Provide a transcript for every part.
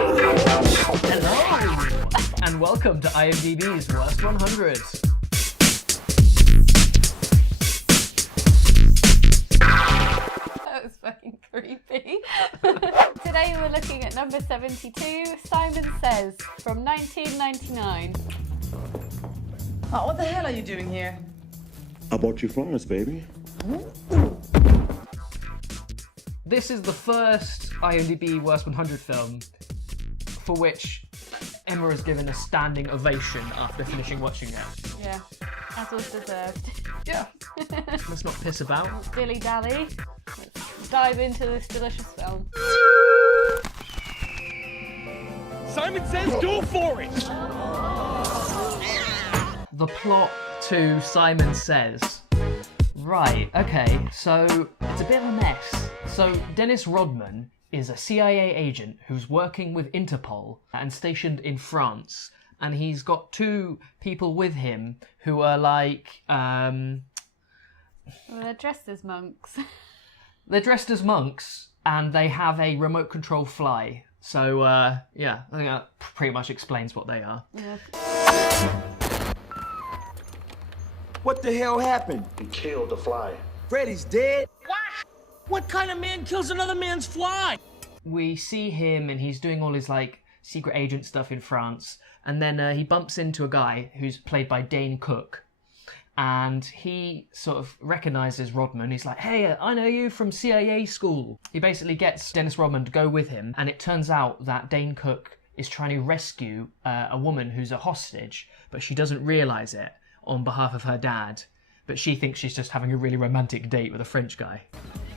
Hello, and welcome to IMDB's Worst 100. That was fucking creepy. Today we're looking at number 72, Simon Sez, from 1999. Oh, what the hell are you doing here? I bought you flowers, baby. This is the first IMDb Worst 100 film for which Emma has given a standing ovation after finishing watching it. Yeah, as was deserved. Yeah. Let's not piss about. Dilly-dally. Let's dive into this delicious film. Simon Sez, go for it! The plot to Simon Sez. Right, okay, so it's a bit of a mess. So Dennis Rodman is a CIA agent who's working with Interpol and stationed in France. And he's got two people with him who are like, Well, they're dressed as monks. they're dressed as monks and they have a remote control fly. So, yeah, I think that pretty much explains what they are. Yeah. What the hell happened? He killed the fly. Freddy's dead? What kind of man kills another man's fly? We see him and he's doing all his like secret agent stuff in France, and then he bumps into a guy who's played by Dane Cook, and he sort of recognises Rodman. He's like, hey, I know you from CIA school. He basically gets Dennis Rodman to go with him, and it turns out that Dane Cook is trying to rescue a woman who's a hostage, but she doesn't realise it on behalf of her dad, but she thinks she's just having a really romantic date with a French guy.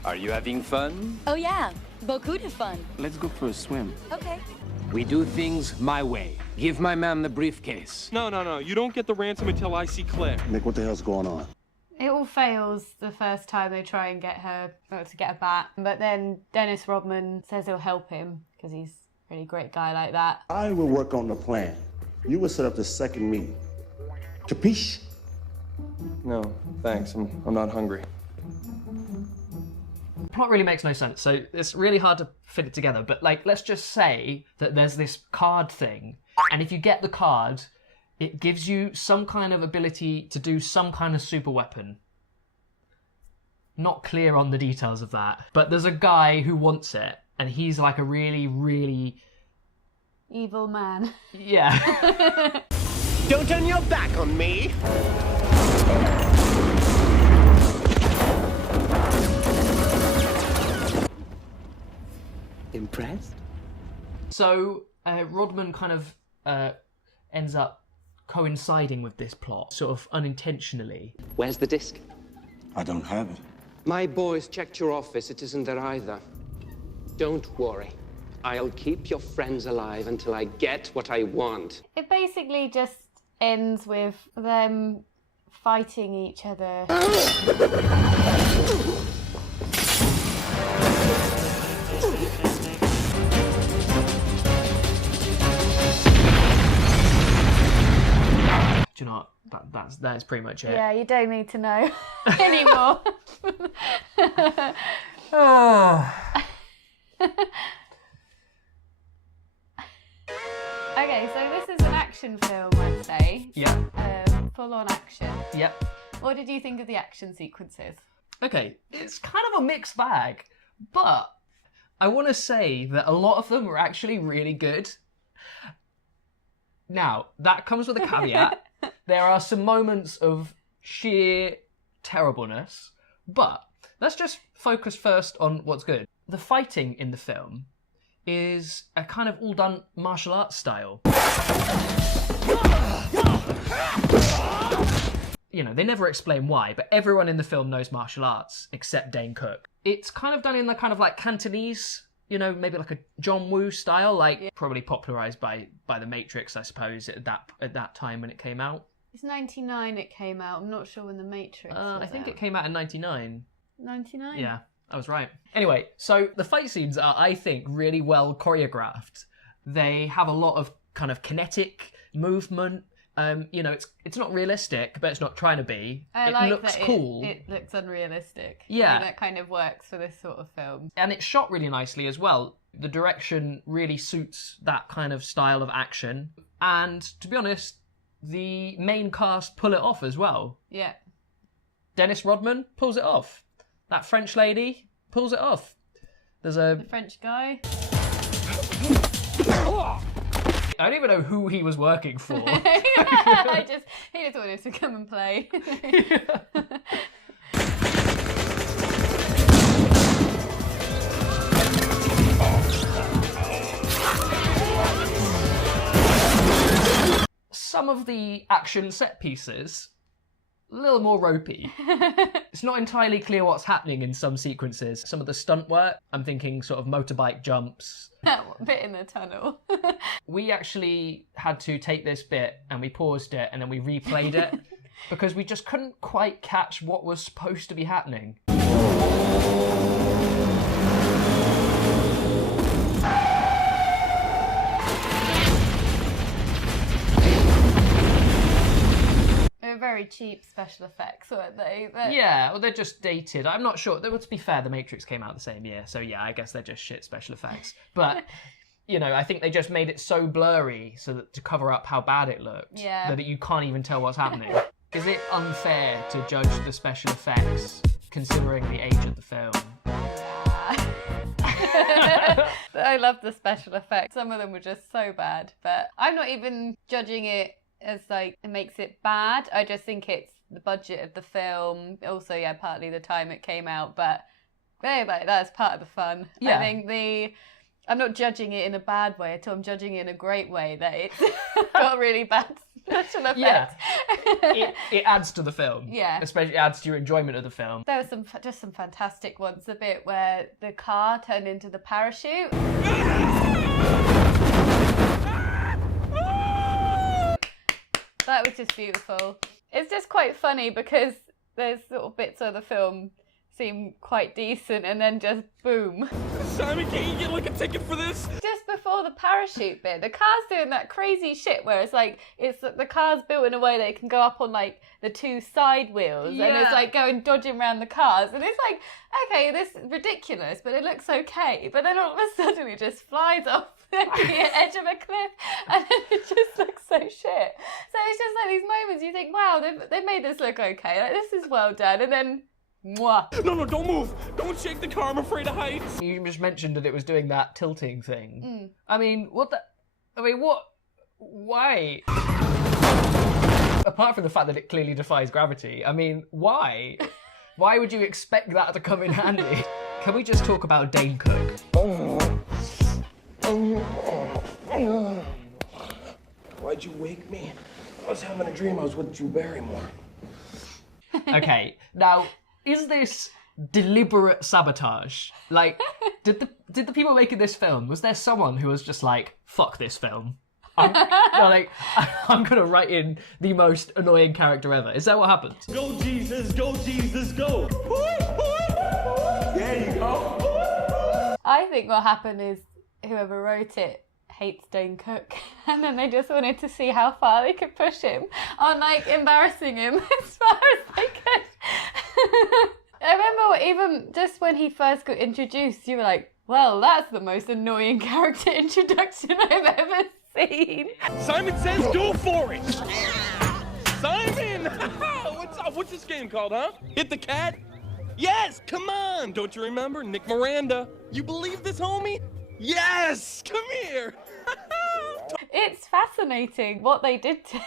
Are you having fun? Oh yeah, beaucoup de fun. Let's go for a swim. Okay. We do things my way. Give my man the briefcase. No. You don't get the ransom until I see Claire. Nick, what the hell's going on? It all fails the first time they try and get her to get a bat, but then Dennis Rodman says he'll help him because he's a really great guy like that. I will work on the plan. You will set up the second meeting. Capiche? No, thanks. I'm not hungry. The plot really makes no sense, so it's really hard to fit it together, but like, let's just say that there's this card thing, and if you get the card, it gives you some kind of ability to do some kind of super weapon. Not clear on the details of that, but there's a guy who wants it, and he's like a really, really... Evil man. Yeah. Don't turn your back on me. Impressed? So Rodman kind of ends up coinciding with this plot, sort of unintentionally. Where's the disc? I don't have it. My boys checked your office. It isn't there either. Don't worry. I'll keep your friends alive until I get what I want. It basically just ends with them fighting each other. Do you know what? That's pretty much it. Yeah, you don't need to know anymore. Okay, so this is an action film, I'd say. Yeah. Full on action. Yep. What did you think of the action sequences? Okay, it's kind of a mixed bag, but I want to say that a lot of them were actually really good. Now, that comes with a caveat. There are some moments of sheer terribleness, but let's just focus first on what's good. The fighting in the film is a kind of all done martial arts style. You know, they never explain why, but everyone in the film knows martial arts except Dane Cook. It's kind of done in the kind of like Cantonese, you know, maybe like a John Woo style, like probably popularized by The Matrix, I suppose, at that time when it came out. It's 99 it came out. I'm not sure when The Matrix was I think out. it came out in 99. 99? Yeah, I was right. Anyway, so the fight scenes are, I think, really well choreographed. They have a lot of kind of kinetic movement. You know, it's not realistic, but it's not trying to be. I it like looks that cool. It looks unrealistic. Yeah. I think that kind of works for this sort of film. And it's shot really nicely as well. The direction really suits that kind of style of action. And to be honest, the main cast pull it off as well. Yeah. Dennis Rodman pulls it off. That French lady pulls it off. There's The French guy. I don't even know who he was working for. He just wanted to come and play. Some of the action set pieces, a little more ropey. It's not entirely clear what's happening in some sequences. Some of the stunt work, I'm thinking sort of motorbike jumps. That bit in the tunnel. We actually had to take this bit and we paused it and then we replayed it because we just couldn't quite catch what was supposed to be happening. They were very cheap special effects, weren't they? Yeah, well, they're just dated. I'm not sure. Well, to be fair, The Matrix came out the same year, so yeah, I guess they're just shit special effects. But, you know, I think they just made it so blurry so that to cover up how bad it looked that you can't even tell what's happening. Is it unfair to judge the special effects considering the age of the film? I love the special effects. Some of them were just so bad, but I'm not even judging it as like it makes it bad. I just think it's the budget of the film. Also, yeah, partly the time it came out, but hey, like that's part of the fun. Yeah. I think I'm not judging it in a bad way at all. I'm judging it in a great way that it's got really bad special effects. Yeah. It adds to the film. Yeah. Especially it adds to your enjoyment of the film. There were just some fantastic ones. The bit where the car turned into the parachute. That was just beautiful. It's just quite funny because there's sort of bits of the film seem quite decent and then just boom. Simon, can you get like a ticket for this? Just before the parachute bit, the car's doing that crazy shit where it's like, the car's built in a way that it can go up on like the two side wheels and it's like going dodging around the cars and it's like, okay, this is ridiculous, but it looks okay. But then all of a sudden it just flies off the edge of a cliff and then it just looks so shit. So it's just like these moments you think, wow, they've made this look okay. Like this is well done. And then mwah. No, don't move. Don't shake the car. I'm afraid of heights. You just mentioned that it was doing that tilting thing. I mean, what? Why? Apart from the fact that it clearly defies gravity, I mean, why? Why would you expect that to come in handy? Can we just talk about Dane Cook? Why'd you wake me? I was having a dream I was with Drew Barrymore. Okay, now, is this deliberate sabotage? Like, did the people making this film, was there someone who was just like, fuck this film? I'm gonna write in the most annoying character ever. Is that what happened? Go, Jesus, go, Jesus, go. There you go. I think what happened is whoever wrote it hates Dane Cook and then they just wanted to see how far they could push him on like embarrassing him as far as they could. I remember even just when he first got introduced, you were like, well, that's the most annoying character introduction I've ever seen. Simon Sez, go for it. Simon! What's up? What's this game called, huh? Hit the cat? Yes, come on. Don't you remember? Nick Miranda. You believe this, homie? Yes, come here. It's fascinating what they did to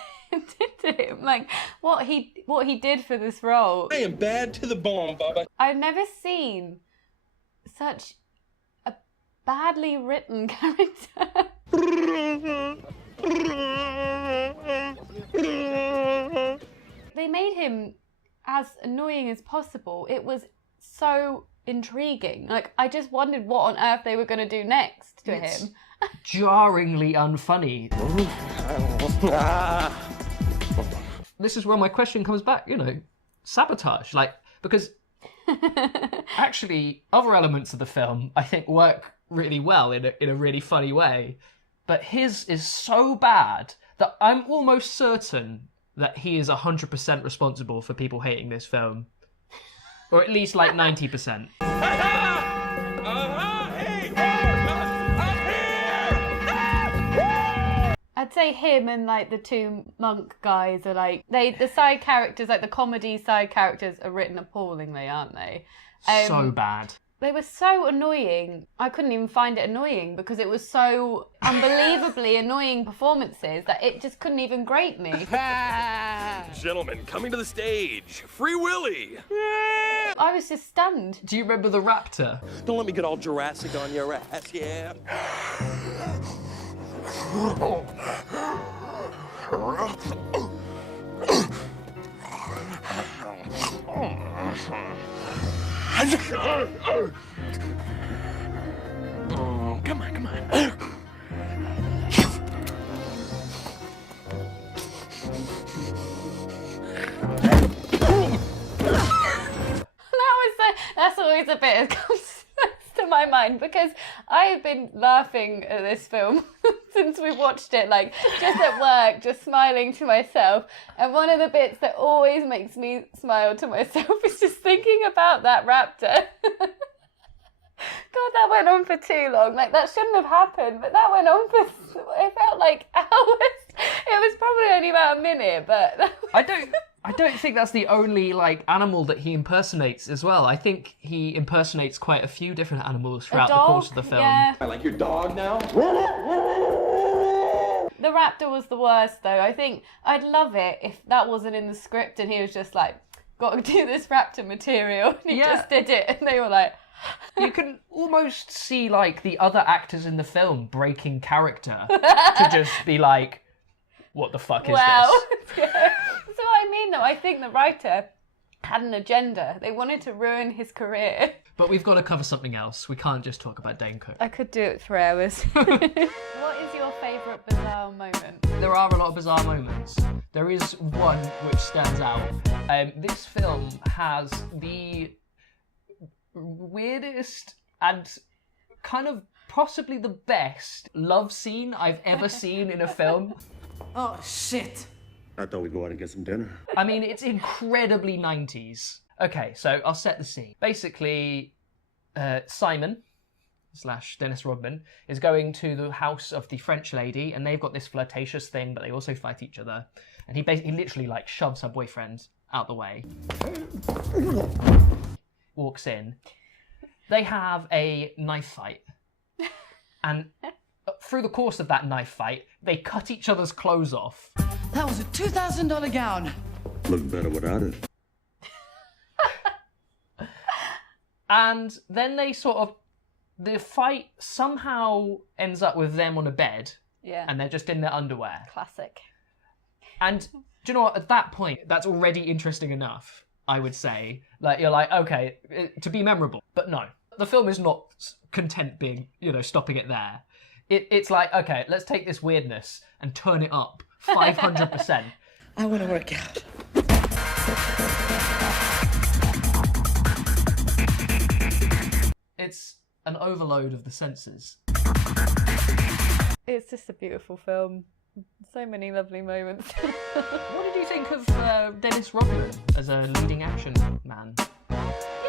him, like what he did for this role. I am bad to the bone, Bubba. I've never seen such a badly written character. They made him as annoying as possible. It was so intriguing. Like, I just wondered what on earth they were going to do next to him. Jarringly unfunny. This is where my question comes back, sabotage. Like, because actually other elements of the film I think work really well in a really funny way, but his is so bad that I'm almost certain that he is 100% responsible for people hating this film. Or at least like 90%. Hey! I'd say him and like the two monk guys are like the side characters, like the comedy side characters, are written appallingly, aren't they? So bad. They were so annoying. I couldn't even find it annoying because it was so unbelievably annoying performances that it just couldn't even grate me. Gentlemen, coming to the stage, Free Willy. I was just stunned. Do you remember the Raptor? Don't let me get all Jurassic on your ass, yeah? Oh, come on, come on. That's always a bit that comes to my mind because I've been laughing at this film since we watched it, like just at work, just smiling to myself. And one of the bits that always makes me smile to myself is just thinking about that raptor. God, that went on for too long. Like, that shouldn't have happened, but that went on for, it felt like hours. It was probably only about a minute, but... I don't think that's the only, like, animal that he impersonates as well. I think he impersonates quite a few different animals throughout the course of the film. Yeah. I like your dog now. The raptor was the worst, though. I think I'd love it if that wasn't in the script and he was just like, got to do this raptor material, and he just did it, and they were like... You can almost see, like, the other actors in the film breaking character to just be like, what the fuck is this? Yeah. That's what I mean, though. I think the writer had an agenda. They wanted to ruin his career. But we've got to cover something else. We can't just talk about Dane Cook. I could do it for hours. What is your favourite bizarre moment? There are a lot of bizarre moments. There is one which stands out. This film has the weirdest and kind of possibly the best love scene I've ever seen in a film. Oh, shit. I thought we'd go out and get some dinner. I mean, it's incredibly 90s. Okay, so I'll set the scene. Basically, Simon / Dennis Rodman is going to the house of the French lady, and they've got this flirtatious thing, but they also fight each other. And he literally like shoves her boyfriend out the way. Walks in. They have a knife fight. And through the course of that knife fight, they cut each other's clothes off. That was a $2,000 gown. Looked better without it. And then they the fight somehow ends up with them on a bed. Yeah. And they're just in their underwear. Classic. And do you know what? At that point, that's already interesting enough, I would say. Like, you're like, okay, to be memorable. But no, the film is not content being, stopping it there. It's like, okay, let's take this weirdness and turn it up 500%. I want to work out. It's an overload of the senses. It's just a beautiful film. So many lovely moments. What did you think of Dennis Rodman as a leading action man? Yeah,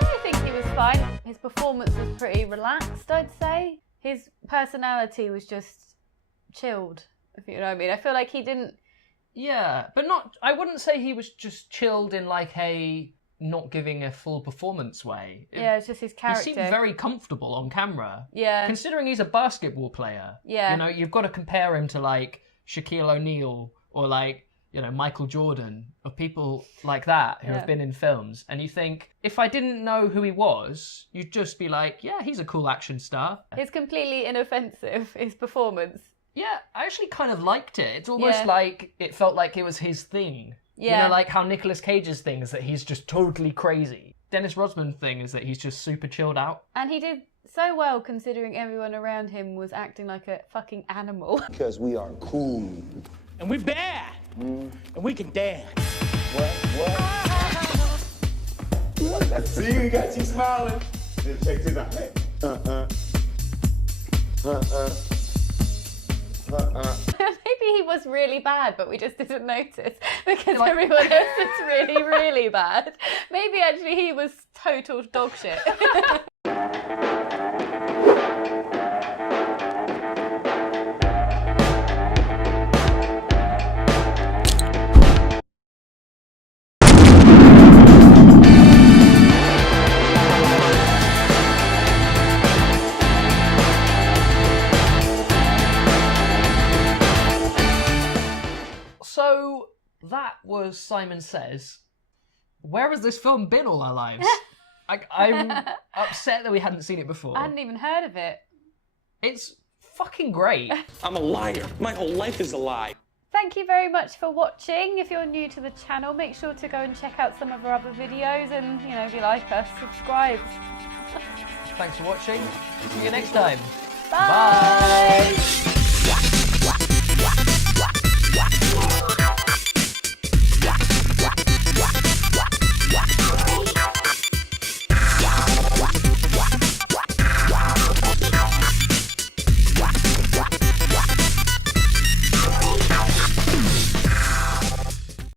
I think he was fine. His performance was pretty relaxed, I'd say. His personality was just chilled, if you know what I mean. I feel like he didn't... Yeah, but not... I wouldn't say he was just chilled in like a not giving a full performance way. Yeah, it's just his character. He seemed very comfortable on camera. Yeah. Considering he's a basketball player. Yeah. You've got to compare him to like Shaquille O'Neal or like, Michael Jordan or people like that who have been in films. And you think, if I didn't know who he was, you'd just be like, yeah, he's a cool action star. It's completely inoffensive, his performance. Yeah, I actually kind of liked it. It's almost like it felt like it was his thing. Yeah. Like how Nicolas Cage's thing is that he's just totally crazy. Dennis Rodman's thing is that he's just super chilled out. And he did so well considering everyone around him was acting like a fucking animal. Because we are cool. And we bad. And we can dance. What? See, we got you smiling. Then check this out. Maybe he was really bad, but we just didn't notice because everyone else is really, really bad. Maybe actually he was total dog shit. that was Simon Sez. Where has this film been all our lives? I'm upset that we hadn't seen it before. I hadn't even heard of it. It's fucking great. I'm a liar. My whole life is a lie. Thank you very much for watching. If you're new to the channel, make sure to go and check out some of our other videos and, you know, if you like us, subscribe. Thanks for watching. See you next time. Bye. Bye.